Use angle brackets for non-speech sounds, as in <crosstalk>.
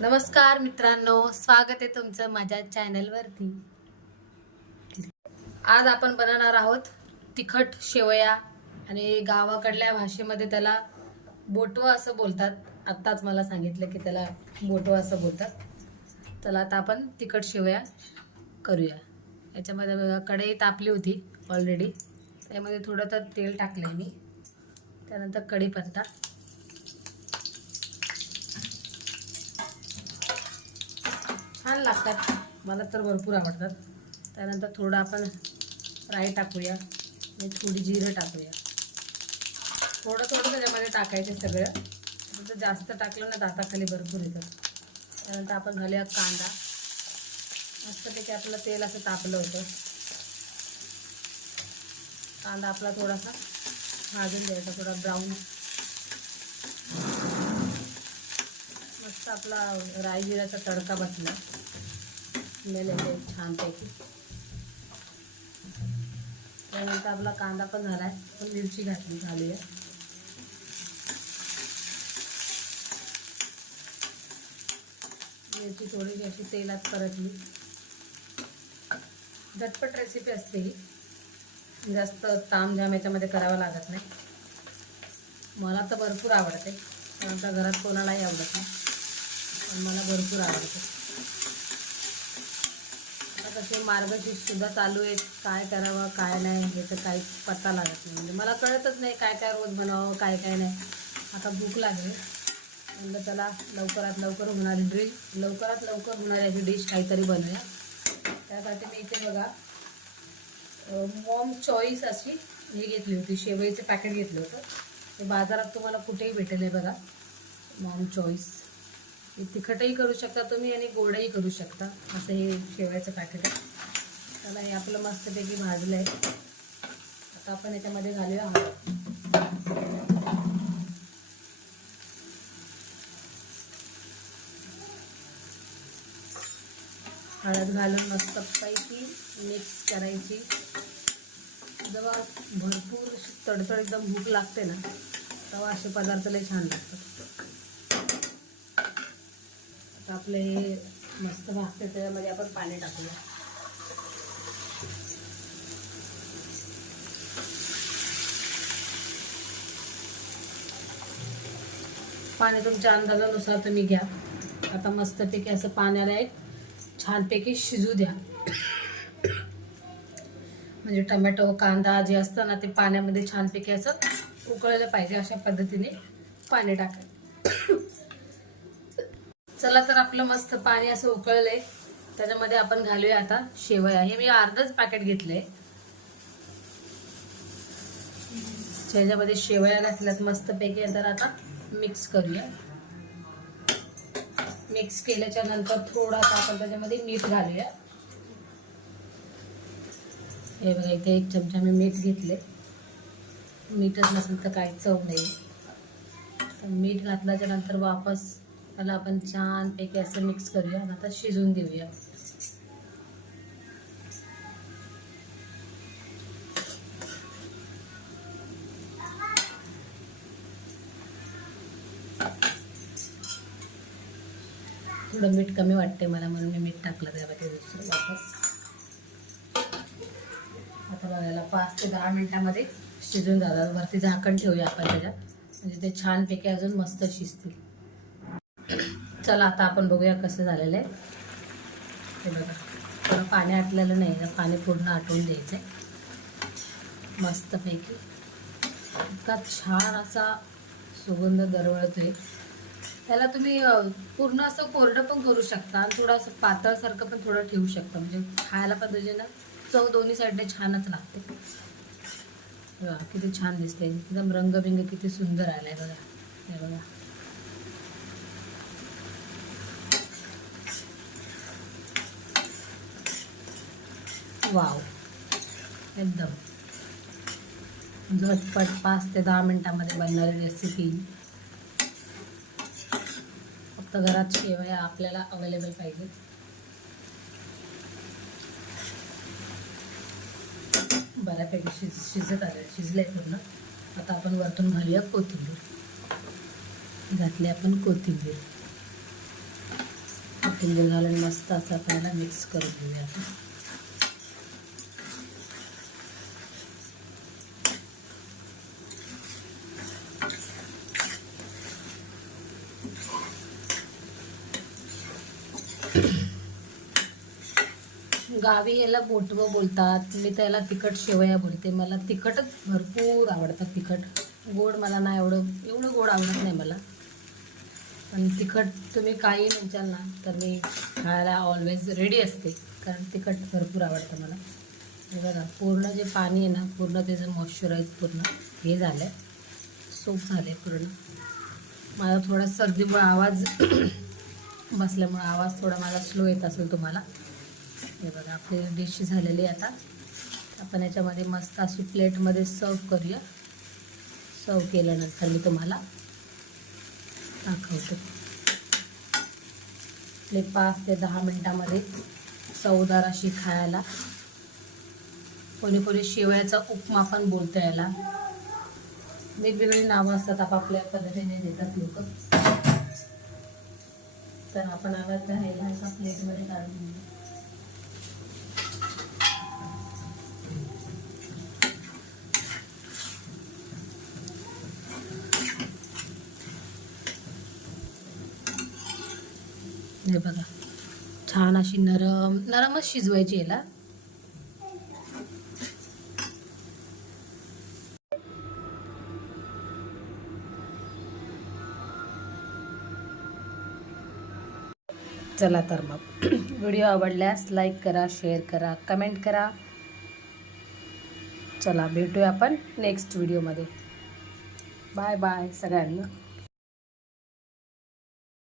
नमस्कार मित्रांनो स्वागत आहे तुमचं माझ्या चॅनलवरती. आज आपण बनवणार आहोत तिखट शेवया आणि गावाकडल्या भाषेमध्ये त्याला बोटवा असं बोलतात. आत्ताच मला सांगितलं की त्याला बोटवा असं बोलतात. चला आता आपण तिखट शेवया करूया. याच्यामध्ये बघा कढई तापली होती ऑलरेडी त्यामध्ये थोडं तर तेल टाकलं आहे मी. त्यानंतर कढीपत्ता. छान लागतात. मला तर भरपूर आवडतात. त्यानंतर थोडं आपण राई टाकूया. आणि थोडी जिरं टाकूया. थोडं थोडं त्याच्यामध्ये टाकायचं सगळं. तर जास्त टाकलं ना दाताखाली भरपूर येतात. त्यानंतर आपण घालूया कांदा. मस्तपैकी आपलं तेल असं तापलं होतं. कांदा आपला थोडासा भाजून द्यायचा थोडा ब्राऊन मस्त आपला राई जिऱ्याचा तडका बसला. स्मेल छानपैकी. त्यानंतर आपला कांदा पण झाला आहे पण मिरची घातली घालूया मिरची थोडीशी अशी तेलात परतली. झटपट रेसिपी असते ही. जास्त तामझाम याच्यामध्ये करावं लागत नाही. मला तर भरपूर आवडते. आमच्या घरात कोणालाही आवडत नाही. मला भरपूर आवडतं. आता तसे मार्गशीर्षसुद्धा चालू आहेत. काय करावं काय नाही याचं काही पत्ता लागत नाही. म्हणजे मला कळतच नाही काय काय रोज बनावं काय काय नाही. आता भूक लागली. म्हणलं चला लवकरात लवकर होणारी डिश लवकरात लवकर होणारी अशी डिश काहीतरी बनवूया. त्यासाठी मी इथे बघा मॉम चॉईस अशी हे घेतली होती. शेवईचं पॅकेट घेतलं होतं. ते बाजारात तुम्हाला कुठेही भेटेल आहे बघा. मॉम चॉईस तिखटही करू शकता तुम्ही आणि गोडही करू शकता. असं हे शेवयाचं पॅकेट आहे. त्याला हे आपलं मस्तपैकी भाजलं आहे आता आपण याच्यामध्ये घालूया हळद. हळद घालून मस्तपैकी मिक्स करायची. जेव्हा भरपूर तडतड एकदम भूक लागते ना तेव्हा असे पदार्थ लय छान लागतात आता आपले हे मस्त भाजते त्याच्यामध्ये आपण पाणी टाकूया. पाणी तुमच्या अंदाजानुसार तुम्ही घ्या. आता मस्तपैकी असं पाण्याला एक छानपैकी शिजू द्या. म्हणजे टमॅटो कांदा जे असतं ना ते पाण्यामध्ये छानपैकी असं उकळलं पाहिजे अशा पद्धतीने पाणी टाकायचं चला तर आपलं मस्त पाणी असं उकळलंय. त्याच्यामध्ये आपण घालूया आता शेवया. हे मी अर्धच पॅकेट घेतलंय. त्याच्यामध्ये शेवया घातल्यात मस्तपैकी. तर आता मिक्स करूया. मिक्स केल्याच्यानंतर थोडासा आपण त्याच्यामध्ये मीठ घालूया. हे बघा इथे एक चमचा मी मीठ घेतले मीठच नसेल तर काही चव नाही. तर मीठ घातल्याच्या नंतर वापस त्याला आपण छानपैकी असं मिक्स करूया आणि आता शिजून देऊया. थोडं मीठ कमी वाटते मला म्हणून मी मीठ टाकलं त्यामध्ये दुसरं वापस. आता बघायला पाच ते दहा मिनटामध्ये शिजून जातात. वरती झाकण ठेवूया आपण त्याच्यात. म्हणजे ते छानपैकी अजून मस्त शिजतील. चला आता आपण बघूया कसं झालेलं आहे. हे बघा थोडं पाणी आटलेलं नाही ना पाणी पूर्ण आटवून द्यायचं आहे मस्तपैकी. इतका छान असा सुगंध दरवळतोय. त्याला तुम्ही पूर्ण असं कोरडं पण करू शकता आणि थोडं असं पातळसारखं पण थोडं ठेवू शकता. म्हणजे खायला पण त्याची ना चव दोन्ही साईडने छानच लागते. किती छान दिसते एकदम रंगबिंग किती सुंदर आलाय बघा. हे बघा. वाव. एकदम. झटपट पाच ते दहा मिनटामध्ये बनणारी रेसिपी फक्त घरात शेवया आपल्याला अवेलेबल पाहिजे बऱ्यापैकी शिज शिजत आले शिजले पूर्ण. आता आपण वरतून घालूया कोथिंबीर. घातली आपण कोथिंबीर. कोथिंबीर घालून मस्त असा आपल्याला मिक्स करून घेऊया आपण. गावी याला बोटवं बोलतात मी त्याला तिखट शेवया बोलते. मला तिखटच भरपूर आवडतात तिखट. गोड मला नाही एवढं एवढं गोड आवडत नाही मला. पण तिखट तुम्ही काही म्हणशाल ना तर मी खायला ऑलवेज रेडी असते. कारण तिखट भरपूर आवडतं मला. बघा पूर्ण जे पाणी आहे ना पूर्ण त्याचं मॉइश्चराईज पूर्ण हे झालं आहे सोप झालं आहे पूर्ण. मला थोडा सर्दीमुळे आवाज <clears throat> बसल्यामुळे आवाज थोडा मला स्लो येत असेल तुम्हाला. हे बघा आपली डिश झालेली आहे आता. आपण याच्यामध्ये मस्त अशी प्लेटमध्ये सर्व करूया. सर्व केल्यानंतर मी तुम्हाला दाखवतो. आपले पाच ते दहा मिनटामध्ये चवदार अशी खायला. कोणी कोणी शेवयाचा उपमा पण बोलतो याला. वेगवेगळी नावं असतात आपापल्या पद्धतीने देतात लोक. तर आपण आला तर ह्याला एका प्लेटमध्ये काढून हे बघा. छान अशी नरम नरमच शिजवायची याला. चला तर मग. व्हिडिओ आवडल्यास लाईक करा शेअर करा कमेंट करा. चला भेटूया आपण नेक्स्ट व्हिडिओमध्ये बाय बाय सगळ्यांना.